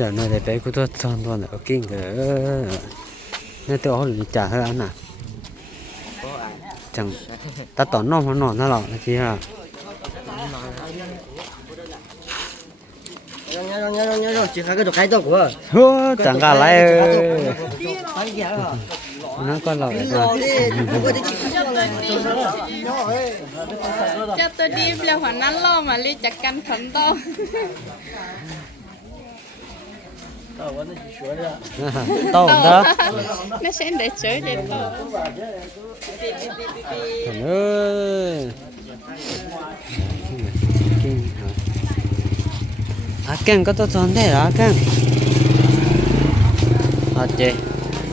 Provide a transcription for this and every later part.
giờ nơi để bé của tôi chọn toàn ở kinh cái nơi tôi họ lì trả hơn anh à chẳng ta tỏ non nó nọ nó lọ là chi hả nhớ nhớ nhớ nhớ rồi chỉ khai cái đồ khai đó của hô chẳng cả lại khai gì hả nó con lọ cái rồi lò đi không có đi chỉ khai đó cho tôi đi là hoàn nắn lo mà đi chặt canh khẩn to to đó nó sẽ để chơi để to ơi À kinh có tôi chọn thế À chị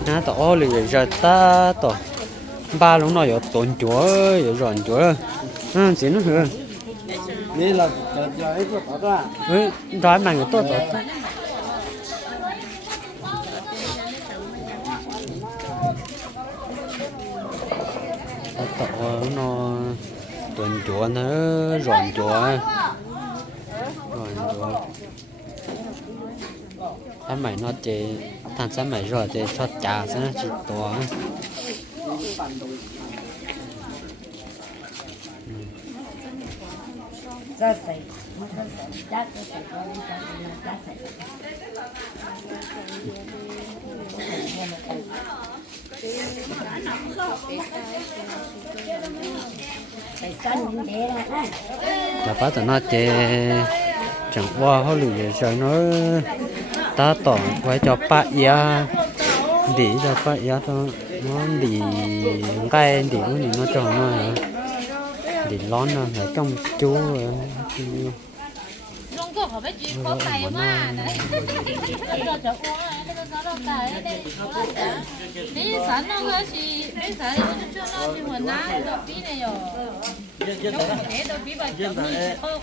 Nó tổ ô lì rồi ta tổ Ba lúc nào có tốn chúa Có rộn chúa à chỉ nó hưởng đây là giờ ấy cái tao đó Ừ Rồi cái người tốt nó tuần chúa nó rộn chúa rộn chúa cái mày nó chỉ thằng sáng mày rồi thì cho trà sẽ nó chỉ to ra sấy mất ra sấy giá ra sấy có đi ra giá sấy sấy xanh chẳng qua họ lùi rồi nó, ta tỏ quay cho ba ya để cho ba ya cho nó đi cái đi nó đi nó cho nó đi lón nó phải trong chú rồi. 中国河北煮火大啊嘛，呢个就我呢个搞到大呢，你神咯嗰时，你神我就将嗰啲云南嗰边嚟哟，咁喺度边咪咁易好好。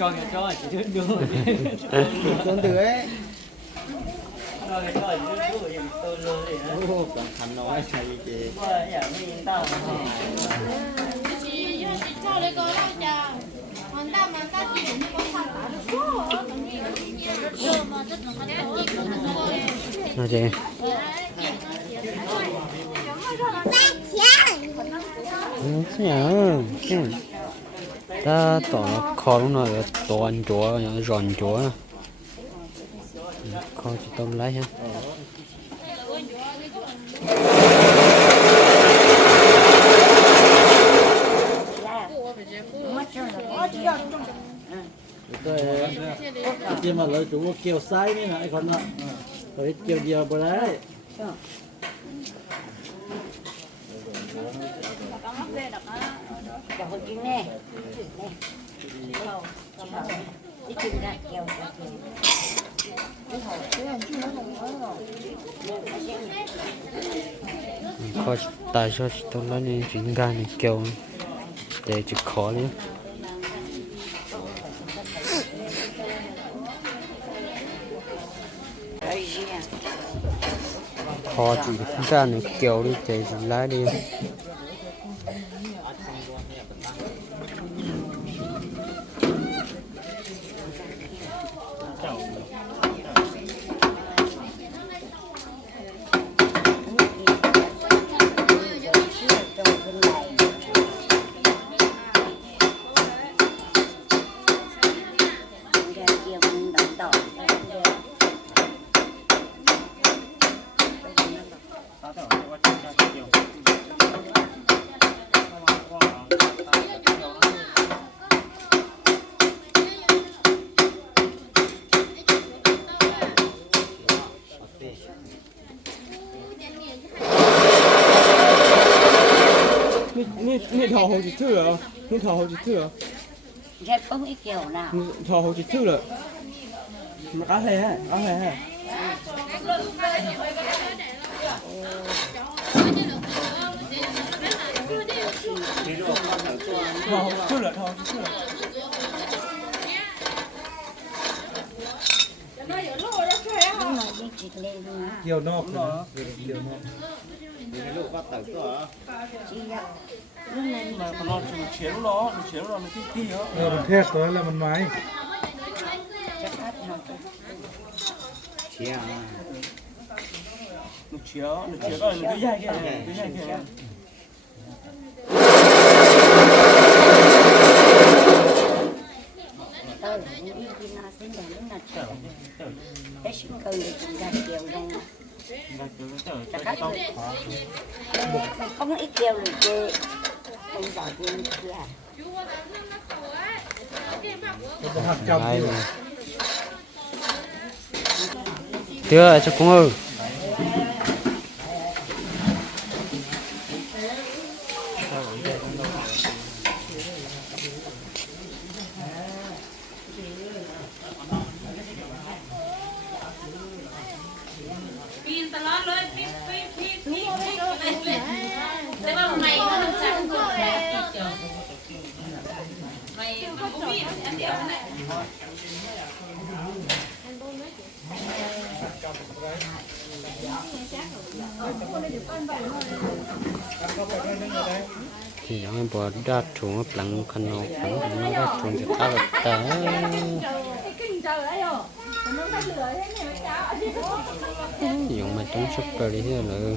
cho ngay nó ngay ngay bùa chắc không ngay bùa có tỏ ờ, chỉ cho ngay bùa à thế chưa con từ ấy nó gì Ừ, nhớ ta tỏ khó lúc nào tỏ ăn chúa nhớ giòn chúa khó chỉ tôm lấy ha. Nhưng mà lời chủ kêu sai này này còn nọ rồi kêu nhiều bữa đấy. cho เดี๋ยวคนกินแน่ถึงแน่เนี้กินนะเกี่ยวจะกินนี่อเพื่ของเาตายชดตรงนั้นนี่สินการนเกี่ยวแต่จะขอเนี่ย khó chỉ ra này kiểu đi chạy lá đi นี่ทอหกจิตเชื่อนี่ทอหกจิตเชื่อ Dẹp bông ít kiểu nào นี่ทอหกจิตเชื่อมาเอาเลยฮะเอาเลยฮะ ทอหกจิตเชื่อทอหกจิตเชื่อ เกี่ยวนอกเหรอเกี่ยวนอก lúc này mà còn nó chịu chéo nó nó chéo nó mới thích thi đó เออมันเทศตัวนั้นแหล้วมันไม้ chắc hát nào cơ. nó chéo nó chéo đó là cái dây kia cái dây kia là chở chở cái sinh cơ để chúng ta đều rằng là các con không ít kêu rồi chứ không giỏi như kia Thưa chú cũng ơi thì nó bỏ ra trúng lặng khăn nó cũng nó ra trúng thì khá là ta dùng mà trúng super đi thế là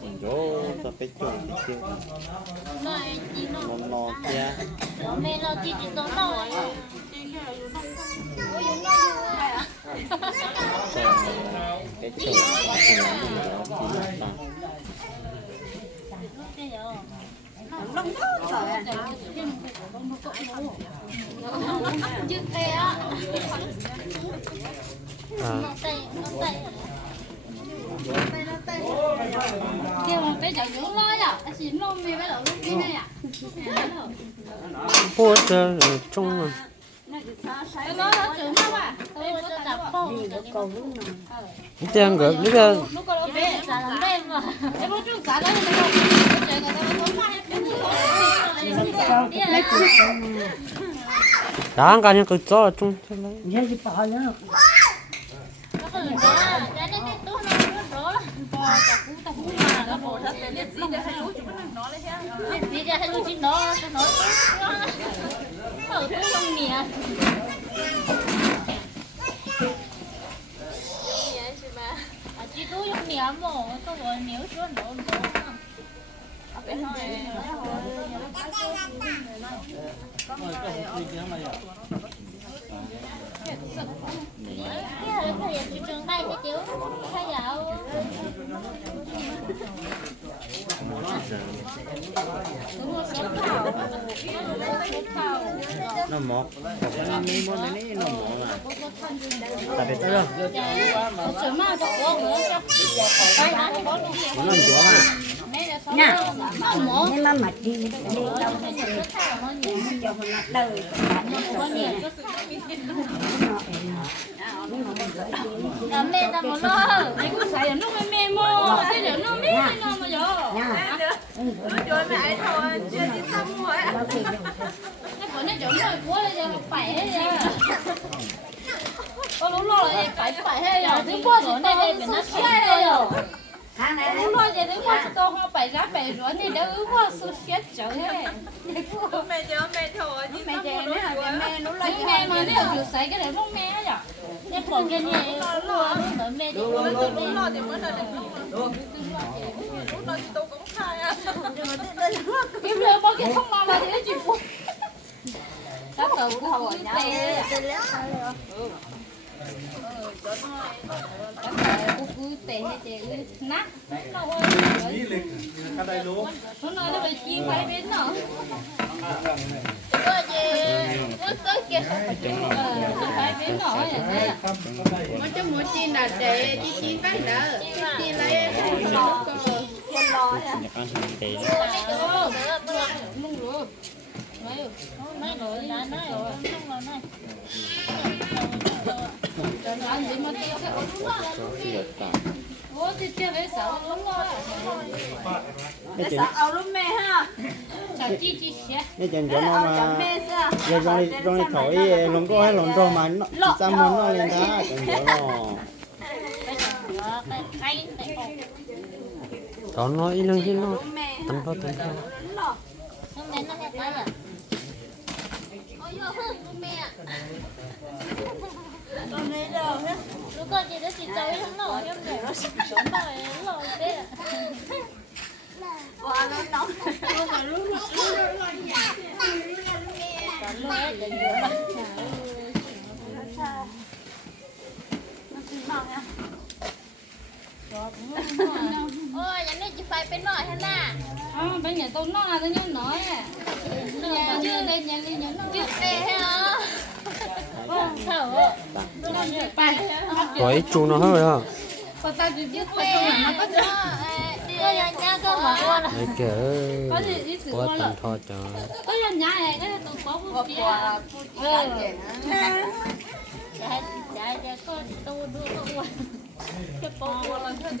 này chỗ tôi phải chuẩn bị kia Này, nó nó nó kia nó chị chỉ có nó cái chỗ thì nó bị thì nó chứ thế á à nó à anh chỉ lo mẹ bé đầu lúc kia này à bố cho trong mà cái đó nó trưởng đó bò chả cú ta cú mà nó để gì để hay lú chúng nó lấy ha nó nó ở túi trong mía à chị túi trong mía mà tôi gọi nếu xuống nó nó cái thời điểm chị trường bay cái chiếu thay dạo đúng rồi sốt khảo sốt khảo nó mọt. nó mi mọt này nó mọt mà tại vì sao đâu sớm mà nó làm chúa mà mẹ nó mổ nhưng mà mặt đi đi nó nó nó đời nó à mẹ ta một lo anh cũng xài nó mẹ mẹ mò cái giờ nó mẹ nó mà giờ cái bữa nó giống rồi bố là giờ phải hết giờ có lúc lo là phải phải hết giờ thứ qua biển nó sai rồi giờ lo tôi không phải ra phải rồi thì đỡ ứ qua số chết trở hết mẹ chờ mẹ thổi mẹ trẻ nữa là mẹ nó lấy mẹ mà nếu được xài cái này không mẹ giờ nên còn cái này lo nó mẹ thì lo thì mới là được lúc lo thì tôi cũng sai à kiếm lời bao cái không lo là thì chị phụ các tờ cũng hỏi nhau các tờ cũng cứ tệ hay chị nát nó ơi nó nói nó phải chi phải bên nó có gì nó có kia nó phải bên nó vậy đấy mỗi cho mỗi chi là để chi chi bán đỡ chi lấy nó có nhà con hàng tỷ nung rồi mấy mấy rồi nói nói rồi không là nói anh gì mà tiêu cái ổn quá Ủa thì chưa phải sợ ổn quá cái chuyện ao lúc mẹ ha Chào chi chi xe cái chuyện cho nó mà mẹ sao giờ trong đi trong đi thổi lòng có hay lòng trâu mà nó sao muốn nó lên đó chuyện đó nó đó nó. Ít lần gì nó mẹ tăng thôi tăng thôi Hôm nay nó hết cái à Ôi dồi hư mẹ con lấy đâu hết Lúc con chị đã chị chơi không nổi em để nó sống rồi rồi thế qua nó nóng Còn lúc ấy để giữa Ôi, nhà này chị phải bên nội hả nà? à bây giờ tôi nói là tôi nhớ nói à. Nhà chưa đây, nhà đi nhớ Chưa đây hả? Vâng, chú nó hơi hả tao có Có là đấy kìa có quá qua tăng là cho có này cái Cái bông là kìa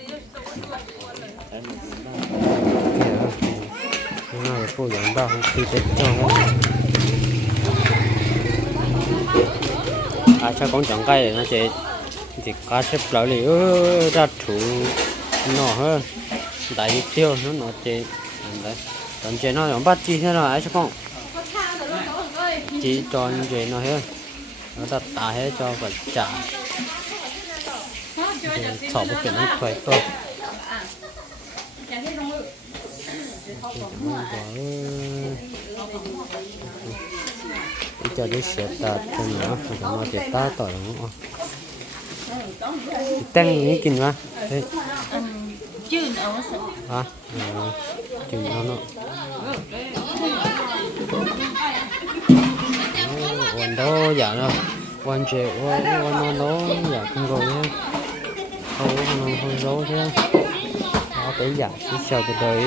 nó là cô dẫn bao không khi tết cho nó à sao con chọn cây nó chỉ thì cá xếp lại thì ơ ra chủ nó hơn đại tiêu nó nó chế đấy còn chế nó nó bắt chi thế nào ấy cho con chỉ cho như chế nó hết nó đặt tả hết cho vật trả sọ bất kỳ nó khỏe cơ bây cho đi sửa ta cho nó rồi nó chỉ ta tỏ đúng không tăng nghĩ kinh quá đấy chứ nó sợ à chừng nó nó quần đó dạ nó quần chế quần quan nó nó dạ không rồi nhé không không không rối chứ nó tới dạ chỉ chờ từ đời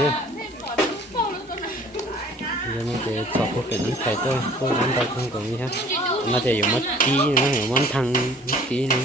á giờ nó chỉ chọn cái cảnh phải tôi tôi ăn tao không cần gì hết nó chỉ dùng mất ký nữa hiểu món thằng mất ký nữa